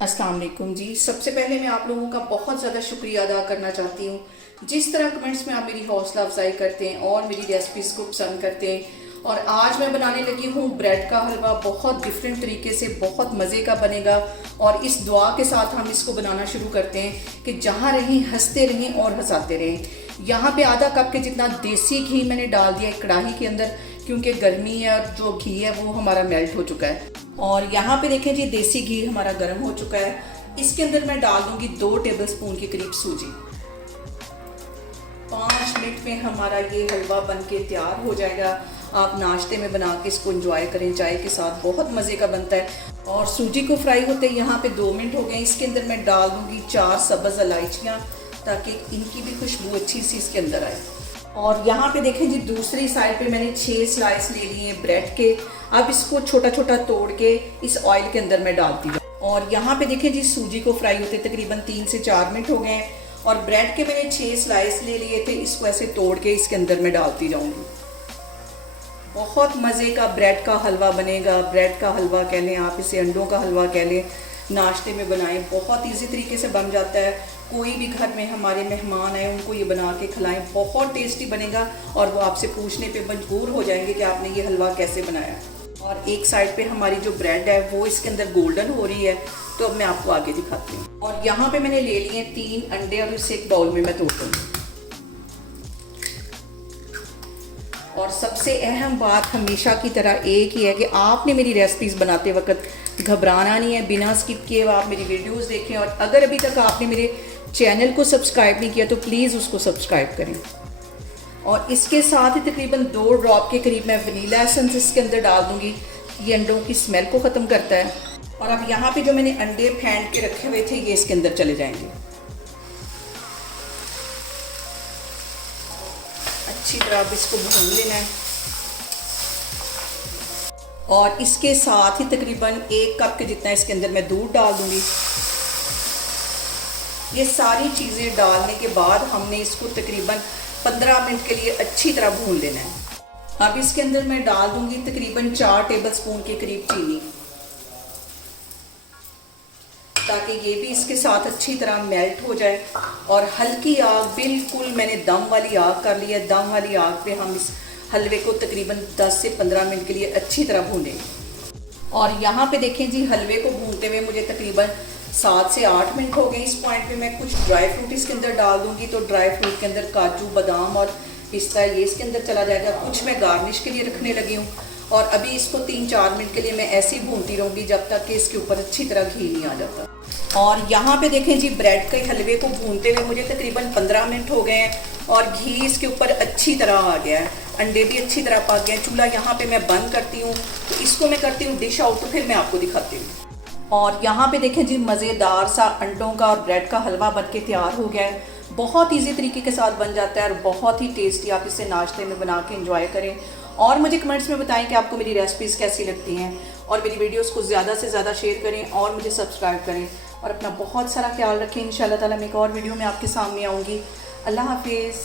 अस्सलाम वालेकुम जी। सबसे पहले मैं आप लोगों का बहुत ज़्यादा शुक्रिया अदा करना चाहती हूँ। जिस तरह कमेंट्स में आप मेरी हौसला अफजाई करते हैं और मेरी रेसिपीज़ को पसंद करते हैं। और आज मैं बनाने लगी हूँ ब्रेड का हलवा। बहुत डिफरेंट तरीके से बहुत मज़े का बनेगा। और इस दुआ के साथ हम इसको बनाना शुरू करते हैं कि जहाँ रहें हंसते रहें और हंसाते रहें। यहाँ पे आधा कप के जितना देसी घी मैंने डाल दिया है कढ़ाई के अंदर, क्योंकि गर्मी है और जो घी है वो हमारा मेल्ट हो चुका है। और यहाँ पे देखें जी, देसी घी हमारा गर्म हो चुका है। इसके अंदर मैं डाल दूंगी 2 टेबलस्पून के करीब सूजी। 5 मिनट में हमारा ये हलवा बन के तैयार हो जाएगा। आप नाश्ते में बना के इसको एंजॉय करें चाय के साथ, बहुत मज़े का बनता है। और सूजी को फ्राई होते यहाँ पे 2 मिनट हो गए। इसके अंदर मैं डाल दूंगी 4 सब्ज़ इलायचियाँ, ताकि इनकी भी खुशबू अच्छी सी इसके अंदर आए। और यहाँ पे देखें जी, दूसरी साइड पे मैंने 6 स्लाइस ले लिए हैं ब्रेड के। अब इसको छोटा छोटा तोड़ के इस ऑयल के अंदर मैं डालती हूँ। और यहाँ पे देखें जी, सूजी को फ्राई होते तकरीबन 3 से 4 मिनट हो गए हैं। और ब्रेड के मैंने 6 स्लाइस ले लिए थे, इसको ऐसे तोड़ के इसके अंदर मैं डालती जाऊँगी। बहुत मज़े का ब्रेड का हलवा बनेगा। ब्रेड का हलवा कह लें आप इसे, अंडों का हलवा कह लें, नाश्ते में बनाएं। बहुत इजी तरीके से बन जाता है। कोई भी घर में हमारे मेहमान आए उनको ये बना के खिलाएं, बहुत टेस्टी बनेगा। और वो आपसे पूछने पे मजबूर हो जाएंगे कि आपने ये हलवा कैसे बनाया। और एक साइड पे हमारी जो ब्रेड है वो इसके अंदर गोल्डन हो रही है, तो अब मैं आपको आगे दिखाती हूँ। और यहाँ पे मैंने ले लिए 3 अंडे और इसे एक बाउल में मैं तोड़ दूँगी। और सबसे अहम बात हमेशा की तरह एक ही है कि आपने मेरी रेसिपीज़ बनाते वक्त घबराना नहीं है। बिना स्किप किए आप मेरी वीडियोस देखें। और अगर अभी तक आपने मेरे चैनल को सब्सक्राइब नहीं किया तो प्लीज़ उसको सब्सक्राइब करें। और इसके साथ ही तकरीबन 2 ड्रॉप के करीब मैं वनीला एसेंस इसके अंदर डाल दूँगी। ये अंडों की स्मेल को ख़त्म करता है। और अब यहाँ पर जो मैंने अंडे फेंट के रखे हुए थे ये इसके अंदर चले जाएंगे। अच्छी तरह अब इसको भून लेना है। और इसके साथ ही तकरीबन 1 कप के जितना इसके अंदर मैं दूध डाल दूंगी। ये सारी चीज़ें डालने के बाद हमने इसको तकरीबन 15 मिनट के लिए अच्छी तरह भून लेना है। अब इसके अंदर मैं डाल दूंगी तकरीबन 4 टेबलस्पून के करीब चीनी, ताकि ये भी इसके साथ अच्छी तरह मेल्ट हो जाए। और हल्की आग, बिल्कुल मैंने दम वाली आग कर ली है। दम वाली आग पे हम इस हलवे को तकरीबन 10 से 15 मिनट के लिए अच्छी तरह भूनेंगे। और यहाँ पे देखें जी, हलवे को भूनते हुए मुझे तकरीबन 7 से 8 मिनट हो गए। इस पॉइंट पे मैं कुछ ड्राई फ्रूट इसके अंदर डाल दूँगी। तो ड्राई फ्रूट के अंदर काजू, बादाम और पिस्ता ये इसके अंदर चला जाएगा। कुछ मैं गार्निश के लिए रखने लगी हूँ। और अभी इसको 3-4 मिनट के लिए मैं ऐसे ही भूनती रहूँगी जब तक कि इसके ऊपर अच्छी तरह घी नहीं आ जाता। और यहाँ पे देखें जी, ब्रेड के हलवे को भूनते हुए मुझे तकरीबन 15 मिनट हो गए हैं। और घी इसके ऊपर अच्छी तरह आ गया है, अंडे भी अच्छी तरह पक गए हैं। चूल्हा यहाँ पे मैं बंद करती हूँ, तो इसको मैं करती हूँ डिश आउट, तो फिर मैं आपको दिखाती हूँ। और यहाँ पे देखें जी, मज़ेदार सा अंडों का और ब्रेड का हलवा बन के तैयार हो गया है। बहुत ईजी तरीके के साथ बन जाता है और बहुत ही टेस्टी। आप इसे नाश्ते में बना के एंजॉय करें। और मुझे कमेंट्स में बताएं कि आपको मेरी रेसिपीज़ कैसी लगती हैं। और मेरी वीडियोस को ज़्यादा से ज़्यादा शेयर करें और मुझे सब्सक्राइब करें। और अपना बहुत सारा ख्याल रखें। इंशाल्लाह ताला मैं एक और वीडियो में आपके सामने आऊँगी। अल्लाह हाफिज़।